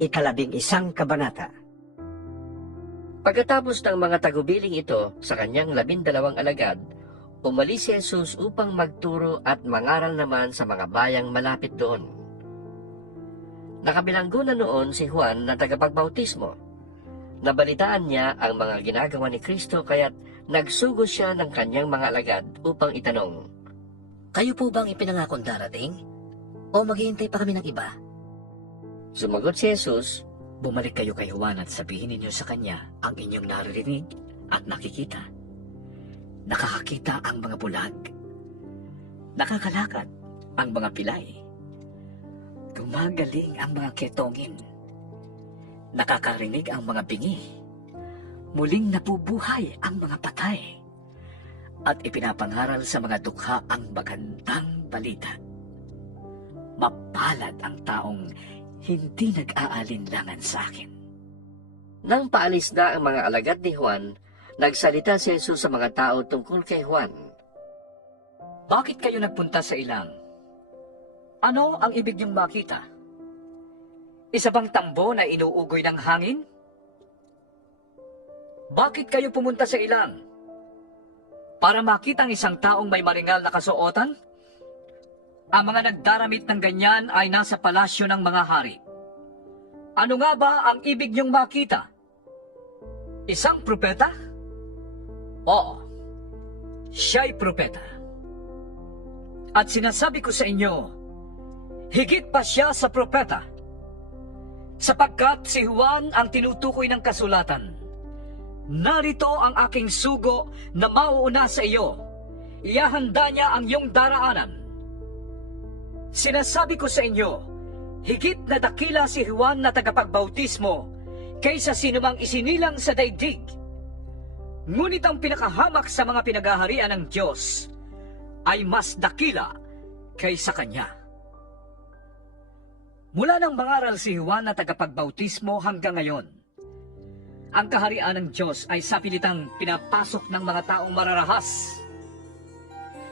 11 kabanata. Pagkatapos ng mga tagubiling ito sa kanyang 12 alagad, umalis si Jesus upang magturo at mangaral naman sa mga bayang malapit doon. Nakabilanggo na noon si Juan na tagapagbautismo. Nabalitaan niya ang mga ginagawa ni Kristo kaya't nagsugo siya ng kanyang mga alagad upang itanong, Kayo po bang ipinangakong darating? O maghihintay pa kami ng iba? Sumagot si Jesus, Bumalik kayo kay Juan at sabihin ninyo sa kanya ang inyong naririnig at nakikita. Nakakakita ang mga bulag. Nakakalakad ang mga pilay. Gumagaling ang mga ketongin. Nakakarinig ang mga bingi. Muling nabubuhay ang mga patay. At ipinapangaral sa mga dukha ang magandang balita. Mapalad ang taong hindi nag-aalinlangan sa akin. nang paalis na ang mga alagad ni Juan, nagsalita si Jesus sa mga tao tungkol kay Juan. Bakit kayo nagpunta sa ilang? Ano ang ibig niyong makita? Isa bang tambo na inuugoy ng hangin? Bakit kayo pumunta sa ilang? Para makita ang isang taong may maringal na kasuotan? Ang mga nagdaramit ng ganyan ay nasa palasyo ng mga hari. Ano nga ba ang ibig niyong makita? Isang propeta? Oo, siya'y propeta. At sinasabi ko sa inyo, higit pa siya sa propeta. Sapagkat si Juan ang tinutukoy ng kasulatan. Narito ang aking sugo na mauuna sa iyo. Iyahanda niya ang iyong daraanan. Sinasabi ko sa inyo, higit na dakila si Juan na tagapagbautismo kaysa sinumang isinilang sa daigdig. Ngunit ang pinakahamak sa mga pinagaharian ng Diyos ay mas dakila kaysa kanya. Mula nang mangaral si Juan na tagapagbautismo hanggang ngayon, ang kaharian ng Diyos ay sapilitang pinapasok ng mga taong mararahas.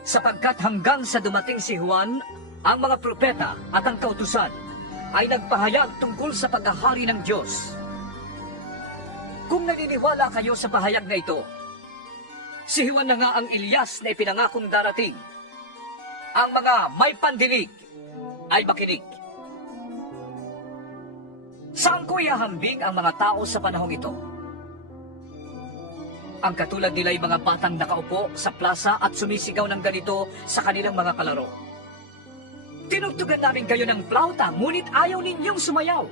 Sapagkat hanggang sa dumating si Juan, ang mga propeta at ang kautusan ay nagpahayag tungkol sa paghahari ng Diyos. Kung naniniwala kayo sa pahayag na ito, si Juan na nga ang Elias na ipinangakong darating. Ang mga may pandinig ay makinig. Saan ko ihahambing ang mga tao sa panahong ito? Ang katulad nila ay mga batang nakaupo sa plaza at sumisigaw ng ganito sa kanilang mga kalaro. Tinugtugan namin kayo ng plauta, ngunit ayaw ninyong sumayaw.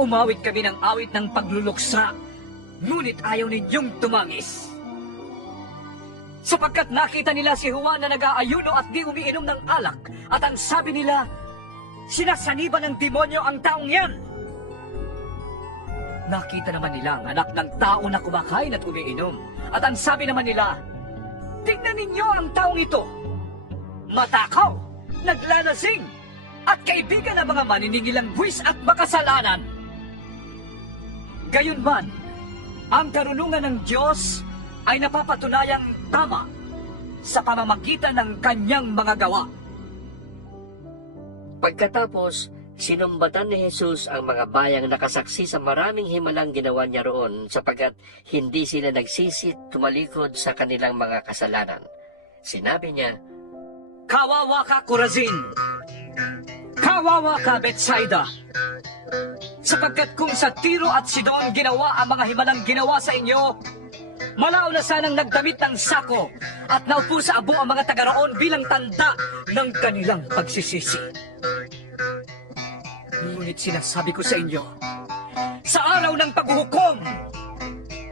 Umawit kami ng awit ng pagluluksa, ngunit ayaw ninyong tumangis. Sapagkat nakita nila si Juan na nag-aayuno at di umiinom ng alak, at ang sabi nila, sinasaniban ng demonyo ang taong yan. Nakita naman nila ang anak ng tao na kumakain at umiinom, at ang sabi naman nila, tingnan ninyo ang taong ito. Matakaw, naglalasing, at kaibigan ng mga maniningil buwis at makasalanan. Gayunman, ang karunungan ng Diyos ay napapatunayang tama sa pamamagitan ng kanyang mga gawa. Pagkatapos, sinumbatan ni Jesus ang mga bayang nakasaksi sa maraming himalang ginawa niya roon sapagkat hindi sila nagsisit tumalikod sa kanilang mga kasalanan. Sinabi niya, Kawawa ka, Corazin! Kawawa ka, Bethsaida! Sapagkat kung sa Tiro at Sidon ginawa ang mga himalang ginawa sa inyo, malao na sanang nagdamit ng sako at naupo sa abo ang mga taga-roon bilang tanda ng kanilang pagsisisi. Ngunit sinasabi ko sa inyo, sa araw ng paghuhukom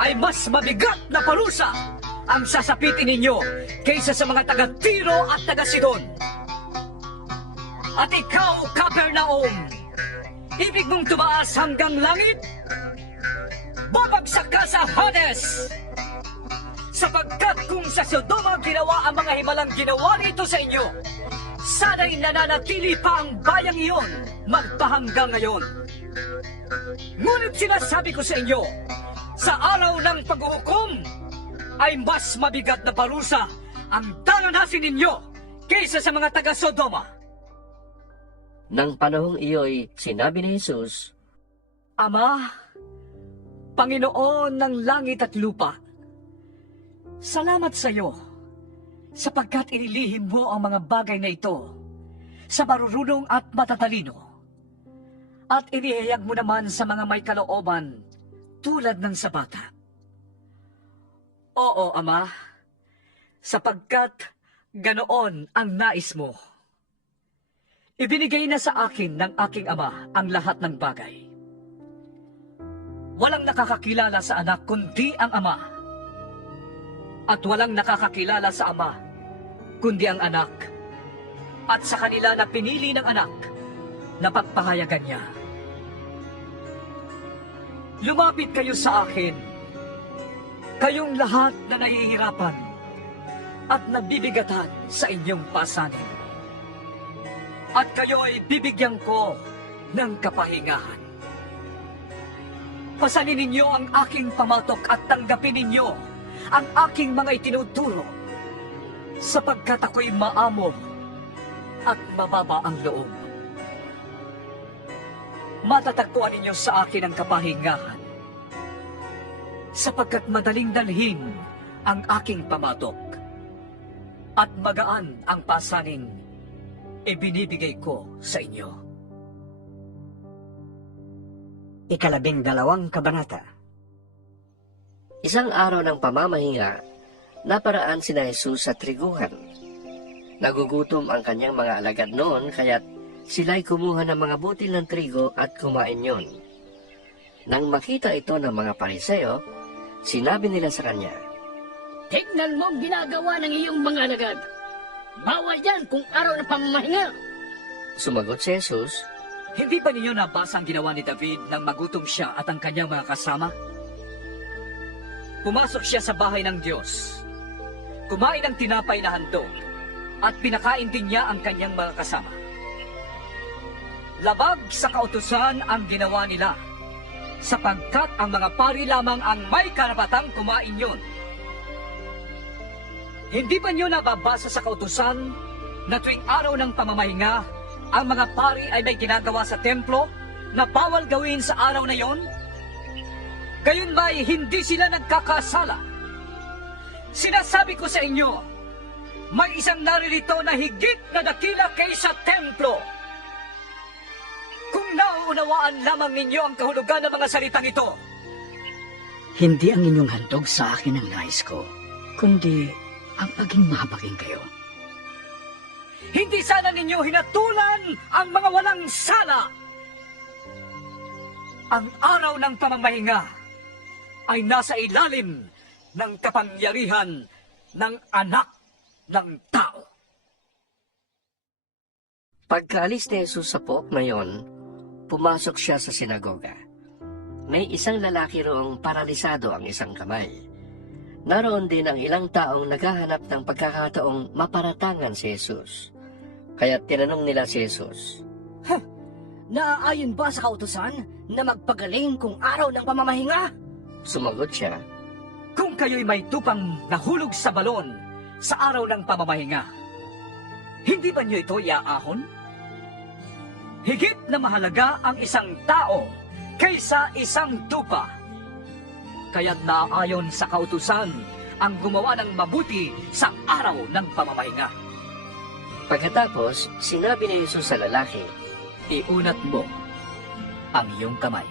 ay mas mabigat na parusa ang sasapitin ninyo kaysa sa mga taga-Tiro at taga-Sidon. At ikaw, Capernaum, ibig mong tumaas hanggang langit? Babagsak ka sa Hades! Sapagkat kung sa Sodoma ginawa ang mga himalang ginawa nito sa inyo, sana'y nananatili pa ang bayang iyon magpahanggang ngayon. Ngunit sinasabi ko sa inyo, sa araw ng paghuhukom, ay mas mabigat na parusa ang daranasin ninyo kaysa sa mga taga-Sodoma. nang panahong iyo'y sinabi ni Jesus, Ama, Panginoon ng langit at lupa, salamat sa iyo sapagkat inilihim mo ang mga bagay na ito sa marurunong at matatalino at inihayag mo naman sa mga may kalooban tulad ng sa bata. Oo, Ama, sapagkat ganoon ang nais mo. Ibinigay na sa akin ng aking Ama ang lahat ng bagay. Walang nakakakilala sa anak kundi ang Ama. At walang nakakakilala sa Ama kundi ang anak. At sa kanila na pinili ng anak, napagpahayagan niya. Lumapit kayo sa akin, kayong lahat na nahihirapan at nabibigatan sa inyong pasanin. At kayo ay bibigyan ko ng kapahingahan. Pasanin ninyo ang aking pamatok at tanggapin ninyo ang aking mga itinuturo, sapagkat ako'y maamo at mababa ang loob. Matatagpuan ninyo sa akin ang kapahingahan, sapagkat madaling dalhin ang aking pamatok at magaan ang pasaning ibinibigay ko sa inyo. 12 kabanata. Isang araw ng pamamahinga, naparaan sina Jesus sa triguhan. Nagugutom ang kanyang mga alagad noon, kaya't sila'y kumuha ng mga butil ng trigo at kumain yon. Nang makita ito ng mga Pariseo, sinabi nila sa kanya, Tignan mo ang ginagawa ng iyong mga alagad. Bawal yan kung araw na pamamahinga. Sumagot si Jesus, Hindi ba ninyo nabasa ang ginawa ni David nang magutom siya at ang kanyang mga kasama? Pumasok siya sa bahay ng Diyos, kumain ng tinapay na handog, at pinakain din niya ang kanyang mga kasama. Labag sa kautusan ang ginawa nila, sapagkat ang mga pari lamang ang may karapatang kumain yun. Hindi ba niyo nababasa sa kautusan na tuwing araw ng pamamahinga, ang mga pari ay may ginagawa sa templo na bawal gawin sa araw na yon? Gayon ba'y hindi sila nagkakasala? Sinasabi ko sa inyo, may isang naririto na higit na dakila kaysa templo. Kung nauunawaan lamang ninyo ang kahulugan ng mga salitang ito, Hindi ang inyong handog sa akin ang nais ko, kundi ang paging mahabagin kayo. hindi sana ninyo hinatulan ang mga walang sala. Ang araw ng pamamahinga ay nasa ilalim ng kapangyarihan ng anak ng tao. Pagkaalis ni Jesus sa pook na yon, pumasok siya sa sinagoga. May isang lalaki roong paralisado ang isang kamay. Naroon din ang ilang taong naghahanap ng pagkakataong maparatangan si Jesus. Kaya tinanong nila si Jesus, Naaayon ba sa kautusan na magpagaling kung araw ng pamamahinga? Sumagot siya, Kung kayo'y may tupang nahulog sa balon sa araw ng pamamahinga, hindi ba niyo ito iaahon? Higit na mahalaga ang isang tao kaysa isang tupa. Kaya't naaayon sa kautusan ang gumawa ng mabuti sa araw ng pamamahinga. Pagkatapos, sinabi ni Jesus sa lalaki, Iunat mo ang iyong kamay.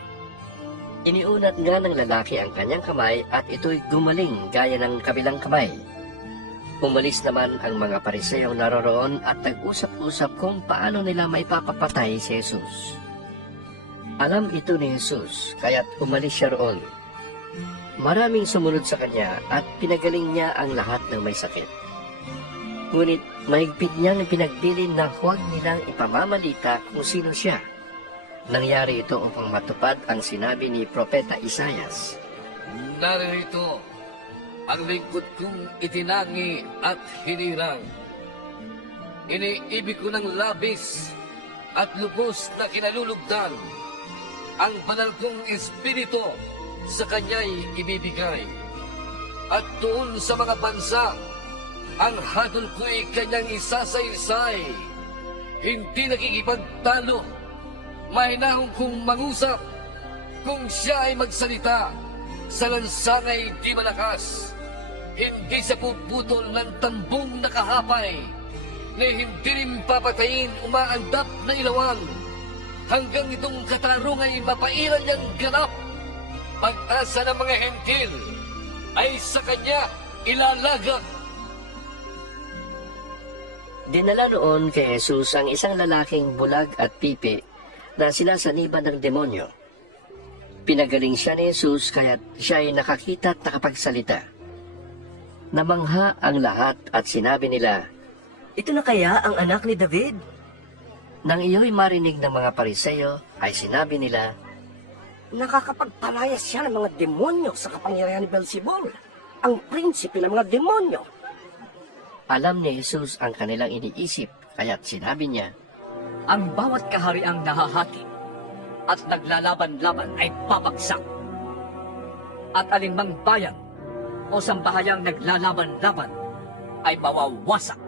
iniunat nga ng lalaki ang kanyang kamay at ito'y gumaling gaya ng kabilang kamay. Umalis naman ang mga Pariseo naroroon at nag-usap-usap kung paano nila may papapatay si Jesus. Alam ito ni Jesus, kaya't umalis siya roon. Maraming sumunod sa kanya at pinagaling niya ang lahat ng may sakit. Ngunit mahigpit niyang pinagbilin na huwag nilang ipamamalita kung sino siya. Nangyari ito upang matupad ang sinabi ni Propeta Isaias. Narito ang lingkod kong itinangi at hinirang. Iniibig ko ng labis at lubos na kinalulugdan. Ang banal kong espiritu sa kanya'y ibibigay. At doon sa mga bansa, ang hadol ko'y kanyang isasaysay. Hindi nakikipagtalo, mahinahon kong mangusap, kung siya ay magsalita sa lansangay di malakas, hindi sa puputol ng tambong nakahapay, na hindi rin papatayin umaandap na ilawan, hanggang itong katarung ay mapailan niyang ganap. Pag-asa ng mga hentil ay sa kanya ilalagak. Dinala noon kay Jesus ang isang lalaking bulag at pipi na sinasaniban ng demonyo. Pinagaling siya ni Jesus kaya't siya ay nakakita at nakapagsalita. Namangha ang lahat at sinabi nila, Ito na kaya ang anak ni David? nang iyo'y marinig ng mga Pariseo ay sinabi nila, Nakakapagpalayas siya ng mga demonyo sa kapangyarihan ni Beelzebul, ang prinsipe ng mga demonyo. alam ni Jesus ang kanilang iniisip kaya't sinabi niya, Ang bawat kahariang nahahati at naglalaban-laban ay babagsak. At alinmang bayan o sambahayang naglalaban-laban ay mawawasak.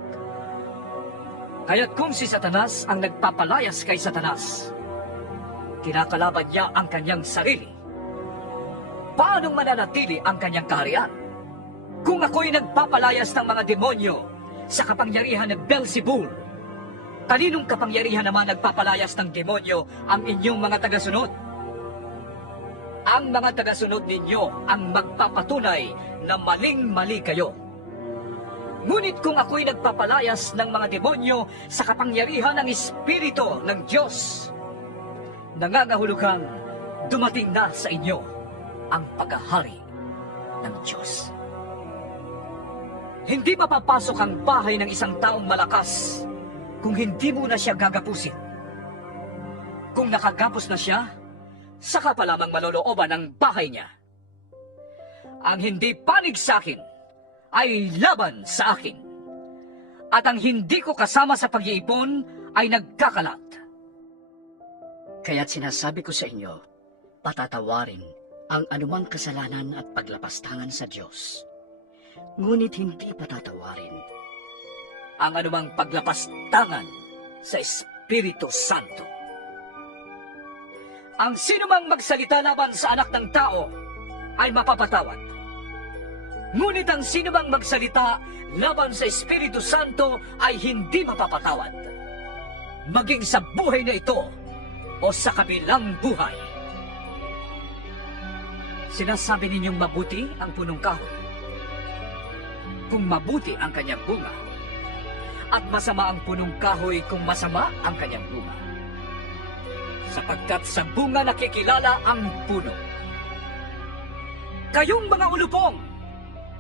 Kaya't kung si Satanas ang nagpapalayas kay Satanas, kinakalaban niya ang kanyang sarili. Paanong mananatili ang kanyang kaharian? Kung ako'y nagpapalayas ng mga demonyo sa kapangyarihan ng Beelzebul, kaninong kapangyarihan naman nagpapalayas ng demonyo ang inyong mga tagasunod? Ang mga tagasunod ninyo ang magpapatunay na maling-mali kayo. Ngunit kung ako'y nagpapalayas ng mga demonyo sa kapangyarihan ng Espiritu ng Diyos, nangangahulugang dumating na sa inyo ang paghahari ng Diyos. Hindi mapapasok ang bahay ng isang taong malakas kung hindi mo na siya gagapusin. Kung nakagapos na siya, saka pa lamang malolooban ang bahay niya. Ang hindi panig sa akin ay laban sa akin. At ang hindi ko kasama sa pag-iipon ay nagkakalat. Kaya't sinasabi ko sa inyo, patatawarin ang anumang kasalanan at paglapastangan sa Diyos. Ngunit hindi patatawarin Ang anumang paglapastangan sa Espiritu Santo. Ang sinumang magsalita laban sa anak ng tao ay mapapatawad. Ngunit ang sinumang magsalita laban sa Espiritu Santo ay hindi mapapatawad. Maging sa buhay na ito o sa kabilang buhay. Sinasabi ninyong mabuti ang punong kahoy. Kung mabuti ang kanyang bunga, at masama ang punong kahoy kung masama ang kanyang bunga. Sapagkat sa bunga nakikilala ang puno. Kayong mga ulupong,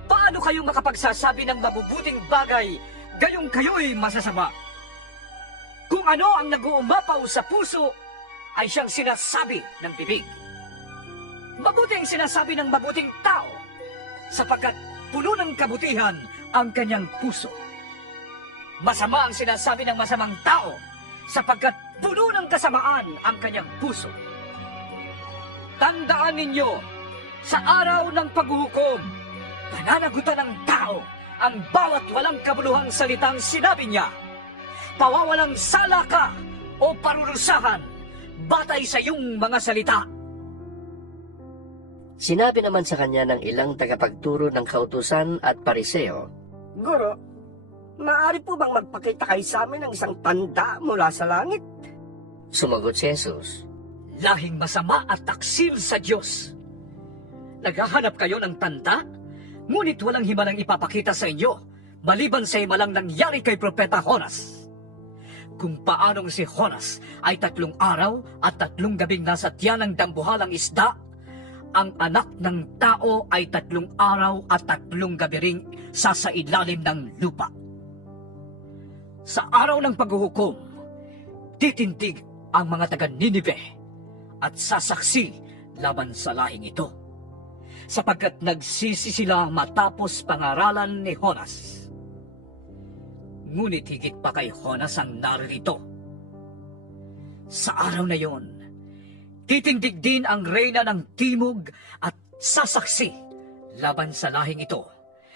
paano kayong makapagsasabi ng mabubuting bagay gayong kayo'y masasama? Kung ano ang nag-uumapaw sa puso, ay siyang sinasabi ng bibig. Mabuti ang sinasabi ng mabuting tao, sapagkat puno ng kabutihan ang kanyang puso. Masama ang sinasabi ng masamang tao, sapagkat puno ng kasamaan ang kanyang puso. Tandaan ninyo, sa araw ng paghuhukom, pananagutan ng tao ang bawat walang kabuluhang salitang sinabi niya. Pawawalang sala ka o parurusahan batay sa iyong mga salita. Sinabi naman sa kanya ng ilang tagapagturo ng kautusan at Pariseo, Guro, maaari po bang magpakita kayo sa amin ng isang tanda mula sa langit? sumagot si Jesus, Lahing masama at taksil sa Diyos. Naghahanap kayo ng tanda, ngunit walang himalang ipapakita sa inyo, maliban sa himalang nangyari kay Propeta Jonas. Kung paanong si Jonas ay 3 araw at 3 gabing nasa tiyan ng dambuhalang isda, ang anak ng tao ay 3 araw at 3 gabi ring sasailalim ng lupa. Sa araw ng paghuhukom, titindig ang mga taga-Ninive at sasaksi laban sa lahing ito, sapagkat nagsisi sila matapos pangaralan ni Jonas. Ngunit higit pa kay Jonas ang naririto. Sa araw na yon, titindig din ang reyna ng timog at sasaksi laban sa lahing ito,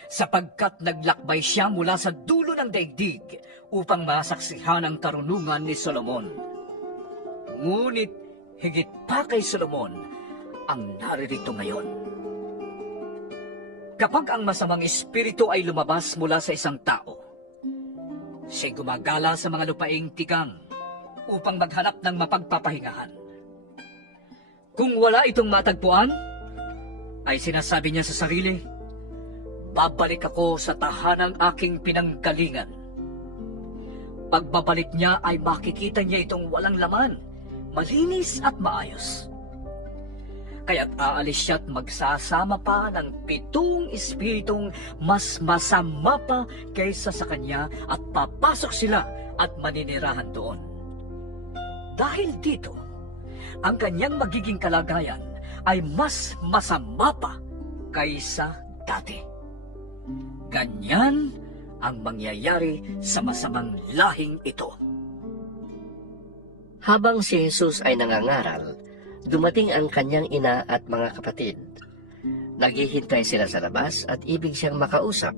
sapagkat naglakbay siya mula sa dulo ng daigdig upang masaksihan ang karunungan ni Solomon. Ngunit higit pa kay Solomon, ang naririto ngayon. Kapag ang masamang espiritu ay lumabas mula sa isang tao, siya'y gumagala sa mga lupaing tigang upang maghanap ng mapagpapahingahan. Kung wala itong matagpuan, ay sinasabi niya sa sarili, babalik ako sa tahanang aking pinanggalingan. Pagbabalik niya ay makikita niya itong walang laman, malinis at maayos. Kaya't aalis siya at magsasama pa ng 7 espiritong mas masama pa kaysa sa kanya at papasok sila at maninirahan doon. Dahil dito, ang kanyang magiging kalagayan ay mas masama pa kaysa dati. Ganyan ang mangyayari sa masamang lahing ito. Habang si Jesus ay nangangaral, dumating ang kanyang ina at mga kapatid. Naghihintay sila sa labas at ibig siyang makausap.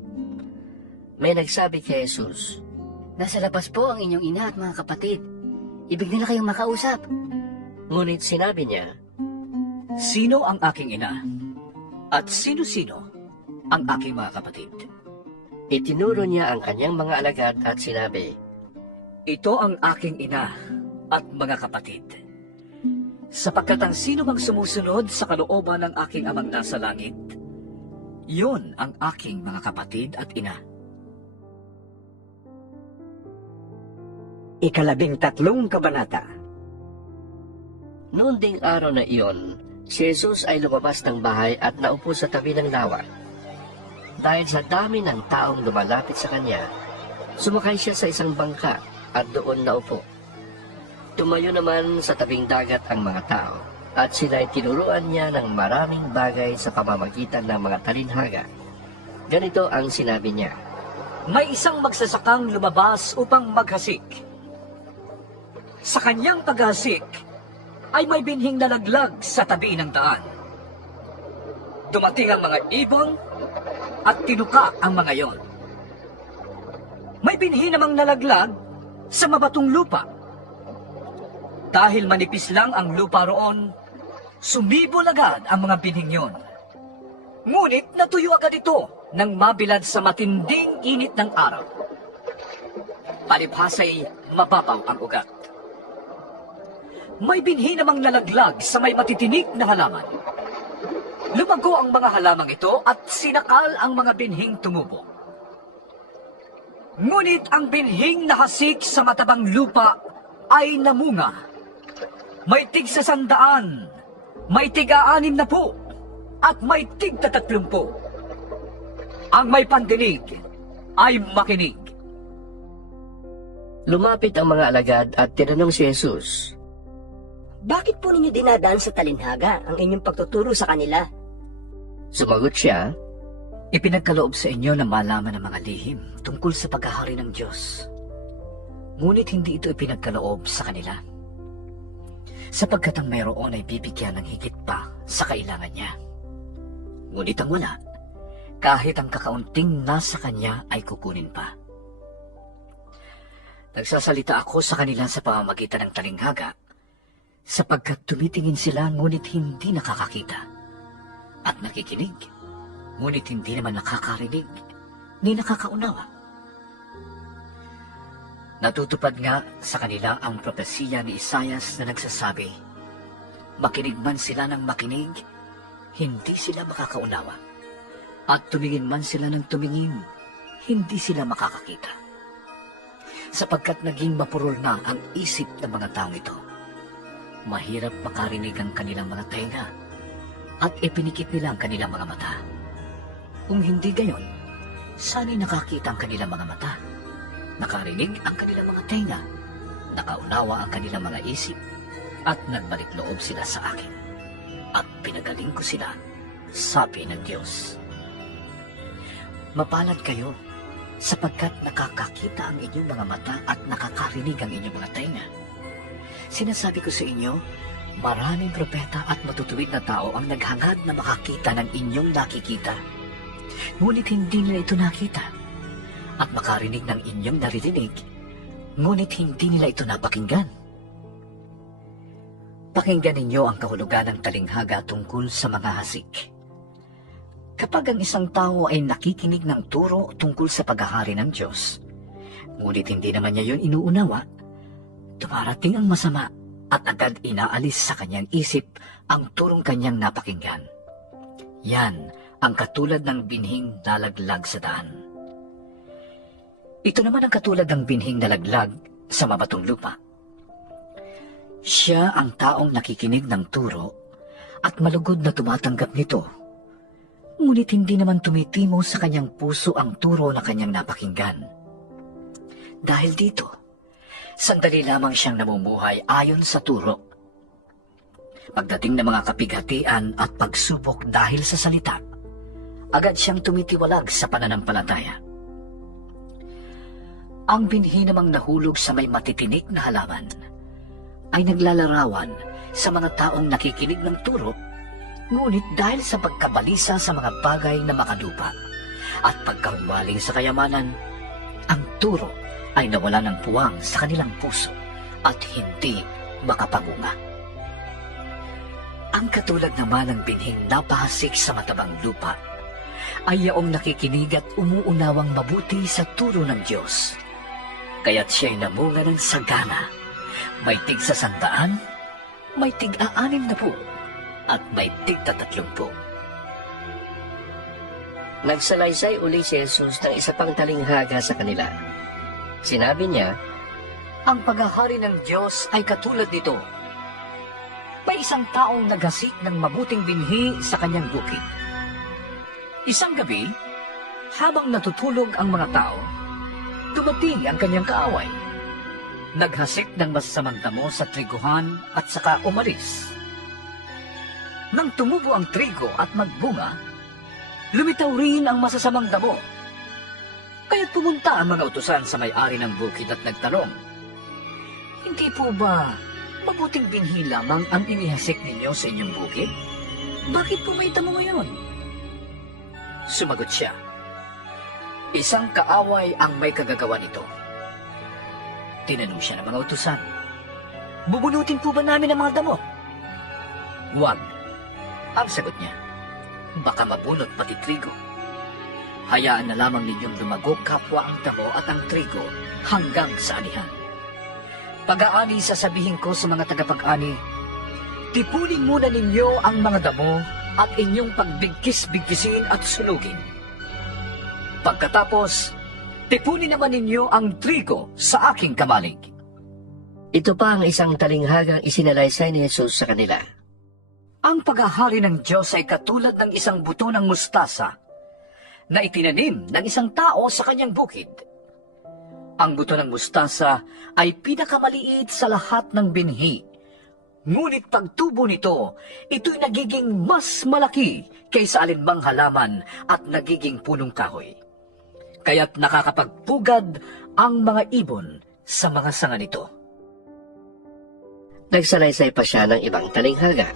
May nagsabi kay Jesus, Nasa labas po ang inyong ina at mga kapatid. Ibig nila kayong makausap. ngunit sinabi niya, Sino ang aking ina? At sino-sino ang aking mga kapatid? itinuro niya ang kanyang mga alagad at sinabi, Ito ang aking ina at mga kapatid. Sapagkat ang sino mang sumusunod sa kalooban ng aking amang nasa langit, yun ang aking mga kapatid at ina. 13 kabanata. Noon ding araw na iyon, si Jesus ay lumabas ng bahay at naupo sa tabi ng lawa. Dahil sa dami ng taong lumalapit sa kanya, sumakay siya sa isang bangka at doon naupo. Tumayo naman sa tabing dagat ang mga tao at sila'y tinuruan niya ng maraming bagay sa pamamagitan ng mga talinhaga. Ganito ang sinabi niya, May isang magsasakang lumabas upang maghasik. Sa kanyang paghasik, ay may binhing nalaglag sa tabi ng daan. Dumating ang mga ibon at tinuka ang mga yon. May binhi namang nalaglag sa mabatong lupa. Dahil manipis lang ang lupa roon, sumibol agad ang mga binhing yon. Ngunit natuyo agad ito nang mabilad sa matinding init ng araw. Palibhasa'y mababaw ang ugat. May binhi namang nalaglag sa may matitinik na halaman. Lumago ang mga halamang ito at sinakal ang mga binhing tumubo. Ngunit ang binhing nahasik sa matabang lupa ay namunga. May tig 100, may tig 60, at may tig 30. Ang may pandinig ay makinig. lumapit ang mga alagad at tinanong si Jesus, Bakit po ninyo dinadaan sa talinhaga ang inyong pagtuturo sa kanila? Sumagot siya, Ipinagkaloob sa inyo na malaman ang mga lihim tungkol sa pagkahari ng Diyos. Ngunit hindi ito ipinagkaloob sa kanila. Sapagkat ang mayroon ay bibigyan ng higit pa sa kailangan niya. Ngunit ang wala, kahit ang kakaunting nasa kanya ay kukunin pa. Nagsasalita ako sa kanila sa pamamagitan ng talinghaga, sapagkat tumitingin sila ngunit hindi nakakakita, at nakikinig, ngunit hindi naman nakakarinig, ni nakakaunawa. Natutupad nga sa kanila ang propesiya ni Isaias na nagsasabi, Makinig man sila ng makinig, hindi sila makakaunawa, at tumingin man sila ng tumingin, hindi sila makakakita. Sapagkat naging mapurol na ang isip ng mga taong ito, mahirap makarinig ang kanilang mga tenga, at ipinikit nila ang kanilang mga mata. Kung hindi gayon, sana'y nakakita ang kanilang mga mata, nakarinig ang kanilang mga tenga, nakaunawa ang kanilang mga isip, at nagbalik loob sila sa akin, at pinagaling ko sila, sabi ng Diyos. Mapalad kayo, sapagkat nakakakita ang inyong mga mata at nakakarinig ang inyong mga tenga. Sinasabi ko sa inyo, maraming propeta at matutuwid na tao ang naghangad na makakita ng inyong nakikita. Ngunit hindi nila ito nakita. At makarinig ng inyong naririnig, ngunit hindi nila ito napakinggan. Pakinggan ninyo ang kahulugan ng talinghaga tungkol sa mga hasik. Kapag ang isang tao ay nakikinig ng turo tungkol sa paghahari ng Diyos, ngunit hindi naman niya yun inuunawa, dumarating ang masama at agad inaalis sa kanyang isip ang turong kanyang napakinggan. Yan ang katulad ng binhing nalaglag sa daan. Ito naman ang katulad ng binhing nalaglag sa mabatong lupa. Siya ang taong nakikinig ng turo at malugod na tumatanggap nito, ngunit hindi naman tumitimo sa kanyang puso ang turo na kanyang napakinggan. Dahil dito, sandali lamang siyang namumuhay ayon sa turo. Pagdating ng mga kapighatian at pagsubok dahil sa salita, agad siyang tumitiwalag sa pananampalataya. Ang binhi namang nahulog sa may matitinik na halaman ay naglalarawan sa mga taong nakikinig ng turo, ngunit dahil sa pagkabalisa sa mga bagay na makalupa at pagkahumaling sa kayamanan, ang turo ay nawala ng puwang sa kanilang puso at hindi makapabunga. Ang katulad naman ng binhing napahasik sa matabang lupa ay yaong nakikinig at umuunawang mabuti sa turo ng Diyos. Kaya't siya'y namunga ng sagana, may tig sa 100, may tig 60, at may tig 30. Nagsalaysay uli si Jesus ng isa pang talinghaga sa kanila. Sinabi niya, Ang paghahari ng Diyos ay katulad nito. May isang taong naghasik ng mabuting binhi sa kanyang bukid. Isang gabi, habang natutulog ang mga tao, dumating ang kanyang kaaway. Naghasik ng masasamang damo sa triguhan at saka umalis. Nang tumubo ang trigo at magbunga, lumitaw rin ang masasamang damo. Kaya't pumunta ang mga utusan sa may-ari ng bukid at nagtanong, "Hindi po ba mabuting binhi lamang ang inihasik ninyo sa inyong bukid? Bakit po may damo ngayon?" Sumagot siya, "Isang kaaway ang may kagagawa nito." Tinanong siya ng mga utusan, "Bubunutin po ba namin ang mga damo?" "Huwag," ang sagot niya. "Baka mabunot pati trigo. Hayaan na lamang ninyong lumago kapwa ang damo at ang trigo hanggang sa anihan. Pag-aani sasabihin ko sa mga tagapag-ani, tipunin muna ninyo ang mga damo at inyong pagbigkis-bigkisin at sunugin. Pagkatapos, tipunin naman ninyo ang trigo sa aking kamalig." Ito pa ang isang talinghagang isinalaysay ni Jesus sa kanila. Ang paghahari ng Diyos ay katulad ng isang buto ng mustasa na itinanim ng isang tao sa kanyang bukid. Ang buto ng mustasa ay pinakamaliit sa lahat ng binhi. Ngunit pagtubo nito, ito'y nagiging mas malaki kaysa alinmang halaman at nagiging punong kahoy. Kaya't nakakapagpugad ang mga ibon sa mga sanga nito. Nagsalaysay pa siya ng ibang talinghaga.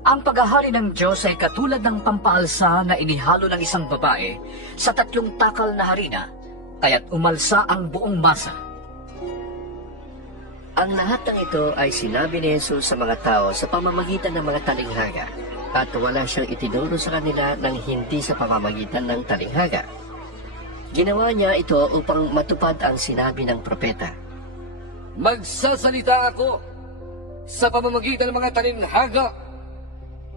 Ang paghahari ng Diyos ay katulad ng pampaalsa na inihalo ng isang babae sa 3 takal na harina, kaya't umalsa ang buong masa. Ang lahat ng ito ay sinabi ni Jesus sa mga tao sa pamamagitan ng mga talinghaga, at wala siyang itinuro sa kanila ng hindi sa pamamagitan ng talinghaga. Ginawa niya ito upang matupad ang sinabi ng propeta. Magsasalita ako sa pamamagitan ng mga talinghaga.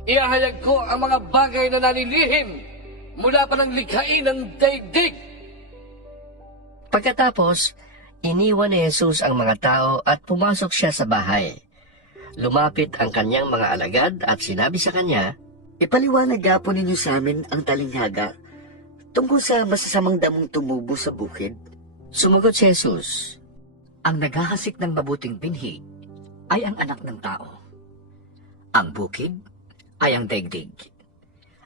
Iahayag ko ang mga bagay na nanilihim mula pa ng likhain ng daigdig. Pagkatapos, iniwan ni Jesus ang mga tao at pumasok siya sa bahay. Lumapit ang kanyang mga alagad at sinabi sa kanya, Ipaliwanag nga po ninyo sa amin ang talinghaga tungkol sa masasamang damong tumubo sa bukid. Sumagot si Jesus, Ang naghahasik ng mabuting binhi ay ang anak ng tao. Ang bukid ay ang daigdig.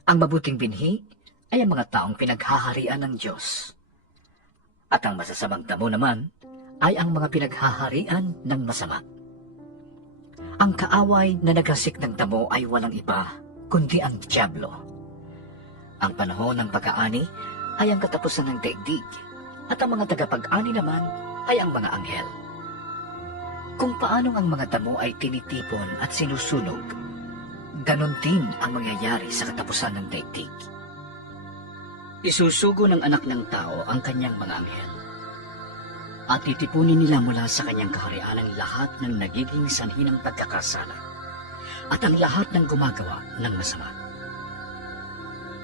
Ang mabuting binhi ay ang mga taong pinaghaharian ng Diyos. At ang masasamang damo naman ay ang mga pinaghaharian ng masama. Ang kaaway na naghasik ng damo ay walang iba kundi ang dyablo. Ang panahon ng pag-aani ay ang katapusan ng daigdig, at ang mga tagapag-ani naman ay ang mga anghel. Kung paanong ang mga damo ay tinitipon at sinusunog, ganon din ang mangyayari sa katapusan ng daigdig. Isusugo ng anak ng tao ang kanyang mga anghel, at titipunin nila mula sa kanyang kaharian ang lahat ng nagiging sanhi ng pagkakasala, at ang lahat ng gumagawa ng masama.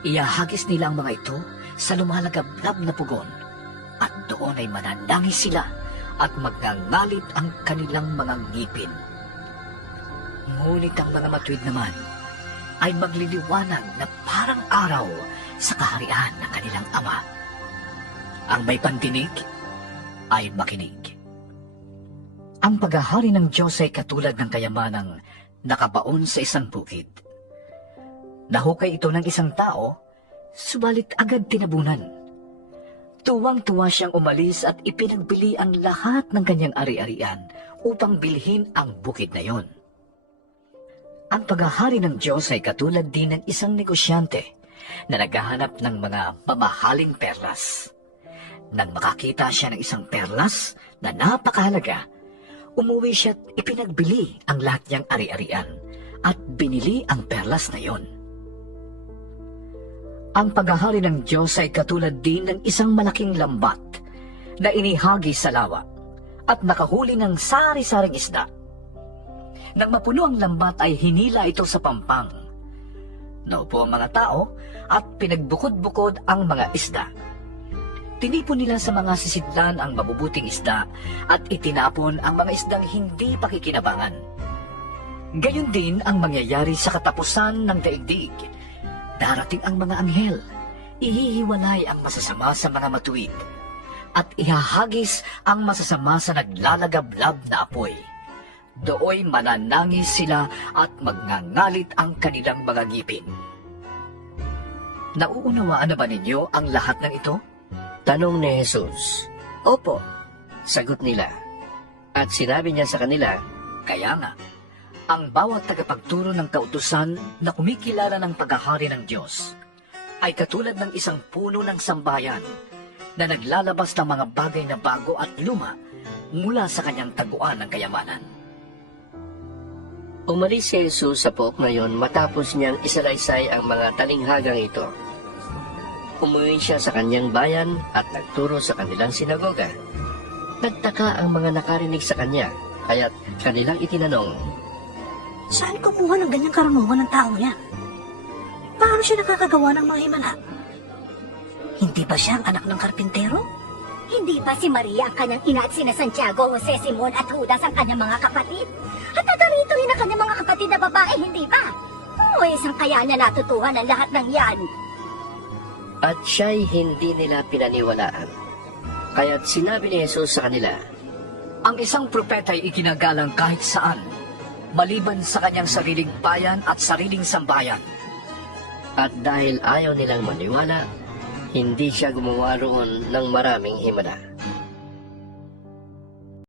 Iahagis nila ang mga ito sa lumalagablab na pugon, at doon ay mananangis sila at magngangalit ang kanilang mga ngipin. Ngunit ang mga matuwid naman ay magliliwanag na parang araw sa kaharian ng kanilang Ama. Ang may pandinig ay makinig. Ang paghahari ng Diyos ay katulad ng kayamanang nakabaon sa isang bukid. Nahukay ito ng isang tao, subalit agad tinabunan. Tuwang-tuwa siyang umalis at ipinagbili ang lahat ng kanyang ari-arian upang bilhin ang bukid na yon. Ang paghahari ng Diyos ay katulad din ng isang negosyante na naghahanap ng mga mamahaling perlas. Nang makakita siya ng isang perlas na napakahalaga, umuwi siya at ipinagbili ang lahat niyang ari-arian at binili ang perlas na yon. Ang paghahari ng Diyos ay katulad din ng isang malaking lambat na inihagi sa lawa at nakahuli ng sari-saring isda. Nang mapuno ang lambat ay hinila ito sa pampang. Naupo ang mga tao at pinagbukod-bukod ang mga isda. Tinipon nila sa mga sisidlan ang mabubuting isda at itinapon ang mga isdang hindi pakikinabangan. Gayon din ang mangyayari sa katapusan ng daigdig. Darating ang mga anghel, ihihiwalay ang masasama sa mga matuwid, at ihahagis ang masasama sa naglalagablab na apoy. Dooy mananangis sila at magngangalit ang kanilang mga ngipin. Nauunawaan na ba ninyo ang lahat ng ito? Tanong ni Jesus. Opo, Sagot nila. At sinabi niya sa kanila, Kaya nga, ang bawat tagapagturo ng kautusan na kumikilala ng paghahari ng Diyos ay katulad ng isang puno ng sambayan na naglalabas ng mga bagay na bago at luma mula sa kanyang taguan ng kayamanan. umalis si Jesus sa pook na yon matapos niyang isalaysay ang mga talinghagang ito. Umuwi siya sa kanyang bayan at nagturo sa kanilang sinagoga. Nagtaka ang mga nakarinig sa kanya, kaya't kanilang itinanong, Saan kumuha ng ganyang karunungan ng taong yan? Paano siya nakakagawa ng mga himala? Hindi ba siya ang anak ng karpintero? Hindi ba si Maria ang kanyang ina at sina Santiago, Jose, Simon at Judas ang kanyang mga kapatid? At nagarito rin ang kanyang mga kapatid na babae, hindi ba? O isang kaya niya natutuhan ang lahat ng yan? at siya'y hindi nila pinaniwalaan. Kaya't sinabi ni Jesus sa kanila, Ang isang propeta ay iginagalang kahit saan, maliban sa kanyang sariling bayan at sariling sambayan. at dahil ayaw nilang maniwala, hindi siya gumawa roon ng maraming himala.